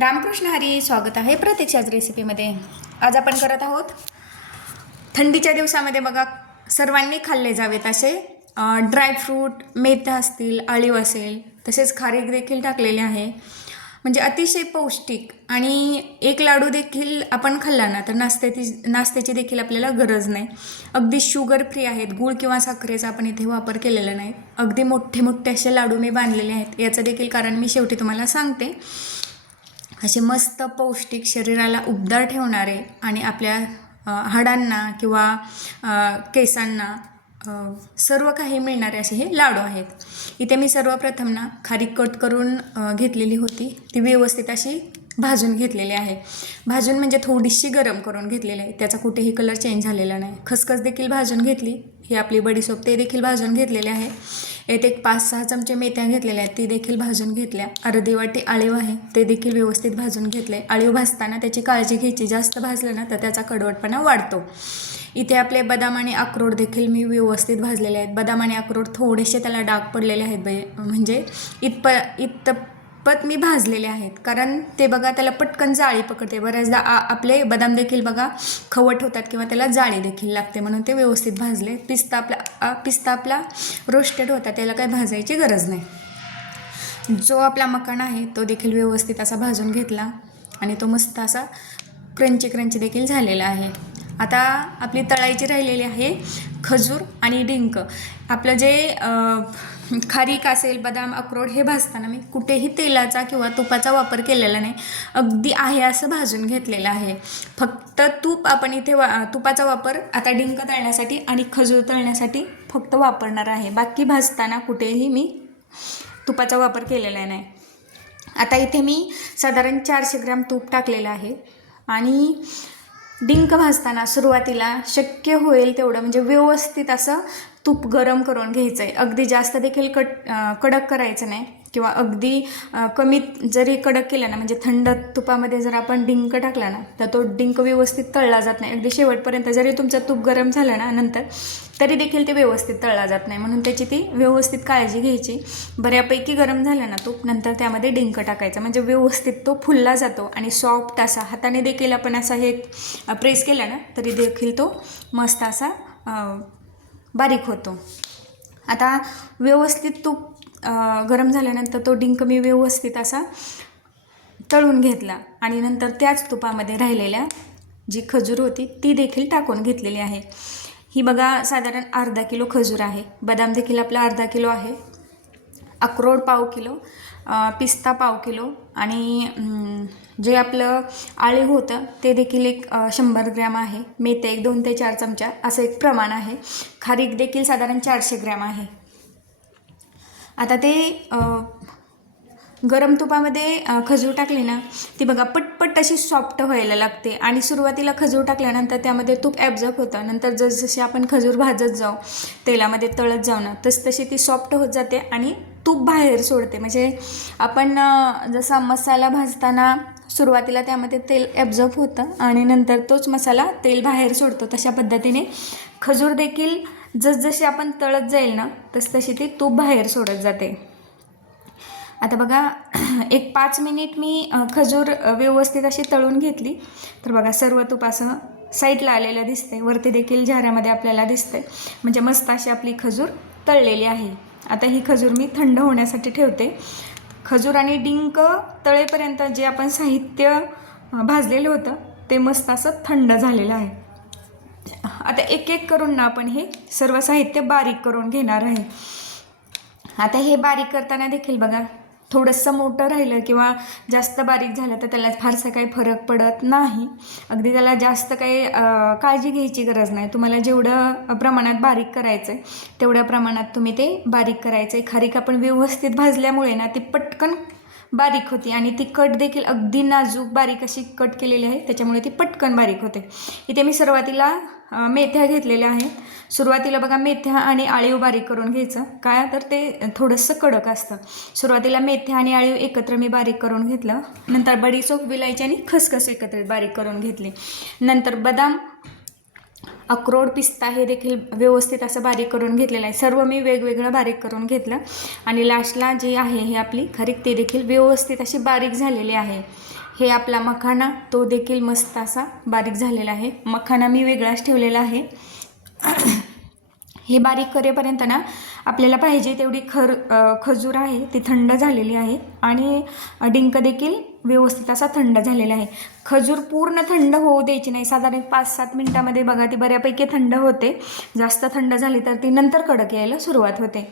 रामकृष्ण हरी स्वागत आहे प्रतीक्षाच रेसिपीमध्ये आज आपण करत आहोत थंडीच्या दिवसामध्ये बघा सर्वांनी खाल्ले जावेत असे ड्रायफ्रूट मेथ्या असतील आळीव असेल तसेच खारीक देखील टाकलेले आहे. म्हणजे अतिशय पौष्टिक आणि एक लाडू देखील आपण खाल्ला ना तर नाश्त्याची नाश्त्याची देखील आपल्याला गरज नाही. अगदी शुगर फ्री आहेत गूळ किंवा साखरेचा आपण इथे वापर केलेला नाही. अगदी मोठे मोठे असे लाडू मी बांधलेले आहेत याचं देखील कारण मी शेवटी तुम्हाला सांगते. असे मस्त पौष्टिक शरीराला उबदार ठेवणारे आणि आपल्या हाडांना किंवा केसांना सर्व काही मिळणारे असे हे लाडू आहेत. इथे मी सर्वप्रथम ना खारीक कट करून घेतलेली होती. ती व्यवस्थित अशी भाजून घेतलेली आहे. भाजून म्हणजे थोडीशी गरम करून घेतलेली आहे. त्याचा कुठेही कलर चेंज झालेला नाही. खसखस देखील भाजून घेतली. ही आपली बडीसोप ते देखील भाजून घेतलेले आहे. येथे एक पाच सहा चमचे मेथ्या घेतलेल्या आहेत ती देखील भाजून घेतल्या. अर्धी वाटी आळीव आहे ते देखील व्यवस्थित भाजून घेतले. आळीव भाजताना त्याची काळजी घ्यायची. जास्त भाजलं ना तर त्याचा कडवटपणा वाढतो. इथे आपले बदाम आणि अक्रोड देखील मी व्यवस्थित भाजलेले आहेत. बदाम आणि अक्रोड थोडेसे त्याला डाग पडलेले आहेत बाई. म्हणजे इतप इतपत मी भाजलेले आहेत. कारण ते बघा त्याला पटकन जाळी पकडते. बऱ्याचदा आ आपले बदाम देखील बघा खवट होतात किंवा त्याला जाळी देखील लागते. म्हणून ते व्यवस्थित भाजले. पिस्ता आपला पिस्ता आपला रोस्टेड होता. त्याला काही भाजायची गरज नाही. जो आपला मकान आहे तो देखील व्यवस्थित असा भाजून घेतला आणि तो मस्त असा क्रंची क्रंची देखील झालेला आहे. आता आपली तळायची राहिलेली आहे खजूर आणि डिंक. आपलं जे खारीक असेल बदाम अक्रोड हे भाजताना मी कुठेही तेलाचा किंवा तुपाचा वापर केलेला नाही. अगदी आहे असं भाजून घेतलेलं आहे. फक्त तूप आपण इथे वा तुपाचा वापर आता डिंक तळण्यासाठी आणि खजूर तळण्यासाठी फक्त वापरणार आहे. बाकी भाजताना कुठेही मी तुपाचा वापर केलेला नाही. आता इथे मी साधारण चारशे ग्राम तूप टाकलेलं आहे आणि डिंक भाजताना सुरुवातीला शक्य होईल तेवढं म्हणजे व्यवस्थित असं तूप गरम करून घ्यायचं आहे अगदी जास्त देखील कट कडक करायचं नाही. किंवा अगदी कमी कमीत जरी कडक केलं ना म्हणजे थंड तुपामध्ये जर आपण डिंक टाकला ना तर तो डिंक व्यवस्थित तळला जात नाही. अगदी शेवटपर्यंत जरी तुमचं तूप गरम झालं ना नंतर तरी देखील ते व्यवस्थित तळला जात नाही. म्हणून त्याची ती व्यवस्थित काळजी घ्यायची. बऱ्यापैकी गरम झालं ना तूप नंतर त्यामध्ये डिंक टाकायचं. म्हणजे व्यवस्थित तो फुलला जातो आणि सॉफ्ट असा हाताने देखील आपण असा हे प्रेस केला ना तरी देखील तो मस्त असा बारीक होतो. आता व्यवस्थित तूप गरम झाल्यानंतर तो डिंक मी व्यवस्थित असा तळून घेतला आणि नंतर त्याच तुपामध्ये राहिलेल्या जी खजूर होती ती देखील टाकून घेतलेली आहे. ही बघा साधारण अर्धा किलो खजूर आहे. बदाम देखील आपला अर्धा किलो आहे. अक्रोड पाव किलो. पिस्ता पाव किलो आणि जे आपलं आळे होतं ते देखील एक शंभर ग्रॅम आहे. मेथे एक दोन ते चार चमचा असं एक प्रमाण आहे. खारीक देखील साधारण चारशे ग्रॅम आहे. आता ते गरम तुपामध्ये खजूर टाकली ना ती बघा पटपट अशी सॉफ्ट व्हायला लागते. आणि सुरुवातीला खजूर टाकल्यानंतर त्यामध्ये तूप ॲब्झॉर्ब होतं. नंतर जसजसे आपण खजूर भाजत जाऊ तेलामध्ये तळत जाऊ ना तस तशी ती सॉफ्ट होत जाते आणि तूप बाहेर सोडते. म्हणजे आपण जसा मसाला भाजताना सुरुवातीला त्यामध्ये तेल ॲब्झॉर्ब होतं आणि नंतर तोच मसाला तेल बाहेर सोडतो. तशा पद्धतीने खजूर देखील जसजशी आपण तळत जाईल ना तसतशी ती तूप बाहेर सोडत जाते. आता बघा एक पाच मिनिट मी खजूर व्यवस्थित अशी तळून घेतली. तर बघा सर्व तूप असं साईडला आलेलं दिसते वरती देखील झाऱ्यामध्ये आपल्याला दिसते म्हणजे मस्त अशी आपली खजूर तळलेली आहे. आता ही खजूर मी थंड होण्यासाठी ठेवते. खजूर आणि डिंक तळेपर्यंत जे आपण साहित्य भाजलेलं होतं ते मस्त असं थंड झालेलं आहे. आता एक एक करून ना आपण हे सर्व साहित्य बारीक करून घेणार आहे. आता हे बारीक करताना देखील बघा थोडंसं मोठं राहिलं किंवा जास्त बारीक झालं तर त्याला फारसा काही फरक पडत नाही. अगदी त्याला जास्त काही काळजी घ्यायची गरज नाही. तुम्हाला जेवढं प्रमाणात बारीक करायचं आहे तेवढ्या प्रमाणात तुम्ही ते बारीक करायचं आहे खारीक आपण व्यवस्थित भाजल्यामुळे ना ती पटकन बारीक होती आणि ती कट देखील अगदी नाजूक बारीक अशी कट केलेली आहे त्याच्यामुळे ती पटकन बारीक होते. इथे मी सुरुवातीला मेथ्या घेतलेल्या आहेत. सुरुवातीला बघा मेथ्या आणि आळीव बारीक करून घ्यायचं. काय? तर ते थोडंसं कडक असतं. सुरुवातीला मेथ्या आणि आळीव एकत्र मी बारीक करून घेतलं. नंतर बडीसोप विलायची आणि खसखस एकत्रित बारीक करून घेतली. नंतर बदाम अक्रोड पिस्ता हे देखील व्यवस्थित असं बारीक करून घेतलेलं आहे. सर्व मी वेगवेगळं बारीक करून घेतलं. आणि लास्टला जी आहे ही आपली खरीक ते देखील व्यवस्थित अशी बारीक झालेली आहे. हे आपला मखाना तो देखील मस्त असा बारीक झालेला आहे. मखाना मी वेगळाच ठेवलेला आहे. हे बारीक करेपर्यंत ना आपल्याला पाहिजे तेवढी खर खजूर आहे ती थंड झालेली आहे आणि डिंक देखील व्यवस्थित असा थंड झालेला आहे. खजूर पूर्ण थंड होऊ द्यायची नाही. साधारण पाच सात मिनटामध्ये बघा ती बऱ्यापैकी थंड होते. जास्त थंड झाली तर ती नंतर कडक यायला सुरुवात होते.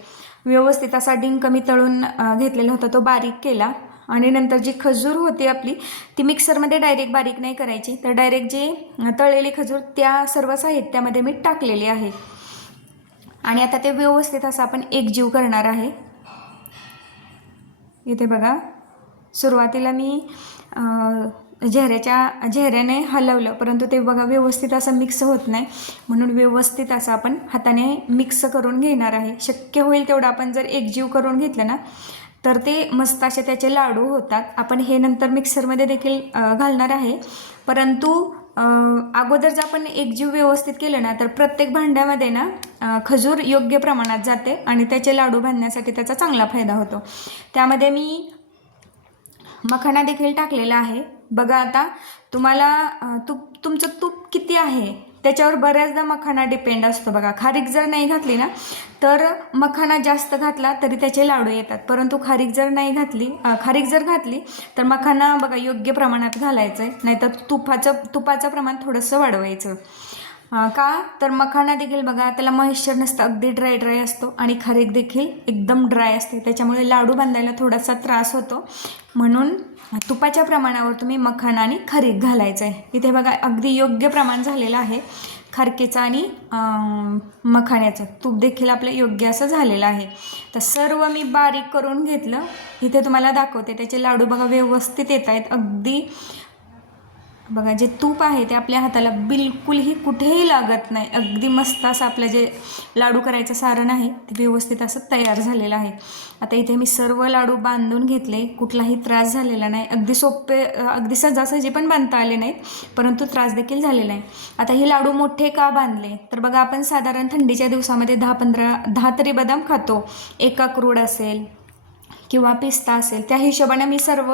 व्यवस्थित असा डिंक मी तळून घेतलेला होता तो बारीक केला. आणि नंतर जी खजूर होती आपली ती मिक्सरमध्ये डायरेक्ट बारीक नाही करायची. तर डायरेक्ट जी तळलेली खजूर त्या सर्व साहित्यामध्ये मी टाकलेली आहे. आणि आता ते व्यवस्थित असं आपण एकजीव करणार आहे. इथे बघा सुरुवातीला मी अं, चेहऱ्याच्या हलवलं परंतु ते बघा व्यवस्थित असं मिक्स होत नाही. म्हणून व्यवस्थित असं आपण हाताने मिक्स करून घेणार आहे. शक्य होईल तेवढं आपण जर एकजीव करून घेतलं ना तर ते मस्त असे त्याचे लाडू होतात. आपण हे नंतर मिक्सरमध्ये देखील घालणार आहे. परंतु अगोदर जर आपण एकजीव व्यवस्थित केलं ना तर प्रत्येक भांड्यामध्ये ना खजूर योग्य प्रमाणात जाते आणि त्याचे लाडू बांधण्यासाठी त्याचा चांगला फायदा होतो. त्यामध्ये मी मखाणा देखील टाकलेला आहे. बघा आता तुम्हाला तूप तुमचं तूप किती आहे? त्याच्यावर बऱ्याचदा मखाना डिपेंड असतो बघा. खारीक जर नाही घातली ना तर मखाना जास्त घातला तरी त्याचे लाडू येतात. परंतु खारीक जर नाही घातली खारीक जर घातली तर मखाना बघा योग्य प्रमाणात घालायचं आहे नाहीतर तुपाचं तुपाचं प्रमाण थोडंसं वाढवायचं. का? तर मखाना देखील बघा त्याला मॉइश्चर नसतं अगदी ड्राय ड्राय असतो. आणि खारीक देखील एकदम ड्राय असते. त्याच्यामुळे लाडू बांधायला थोडासा त्रास होतो. म्हणून तुपाच्या प्रमाणावर तुम्ही मखाना आणि खारीक घालायचं आहे इथे बघा अगदी योग्य प्रमाण झालेलं आहे. खारकेचं आणि मखाण्याचं तूप देखील आपलं योग्य असं झालेलं आहे. तर सर्व मी बारीक करून घेतलं. इथे तुम्हाला दाखवते. त्याचे लाडू बघा व्यवस्थित येत आहेत अगदी बघा जे तूप आहे ते आपल्या हाताला बिलकुलही कुठेही लागत नाही. अगदी मस्त असं आपलं जे लाडू करायचं सारण आहे ते व्यवस्थित असं तयार झालेलं आहे. आता इथे मी सर्व लाडू बांधून घेतले कुठलाही त्रास झालेला नाही. अगदी सोपे अगदी सहजासहजी पण बांधता आले नाहीत परंतु त्रास देखील झालेला आहे. आता हे लाडू मोठे का बांधले? तर बघा आपण साधारण थंडीच्या दिवसामध्ये दहा पंधरा दहा तरी बदाम खातो. एका क्रूड असेल किंवा पिस्ता असेल त्या हिशोबाने मी सर्व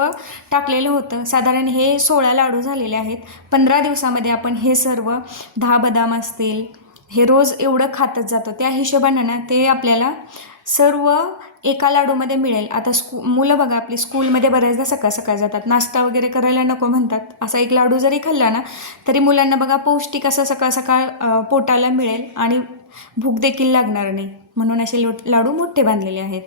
टाकलेलं होतं. साधारण हे सोळा लाडू झालेले आहेत. पंधरा दिवसामध्ये आपण हे सर्व दहा बदाम असतील हे रोज एवढं खातच जातो. त्या हिशोबानं ना ते आपल्याला सर्व एका लाडूमध्ये मिळेल. आता स्कू मुलं बघा आपली स्कूलमध्ये बऱ्याचदा सकाळ सकाळ जातात. नाश्ता वगैरे करायला नको म्हणतात. असा एक लाडू जरी खाल्ला ना तरी मुलांना बघा पौष्टिक असं सकाळ सकाळ पोटाला मिळेल आणि भूक देखील लागणार नाही. म्हणून असे लो लाडू मोठे बांधलेले आहेत.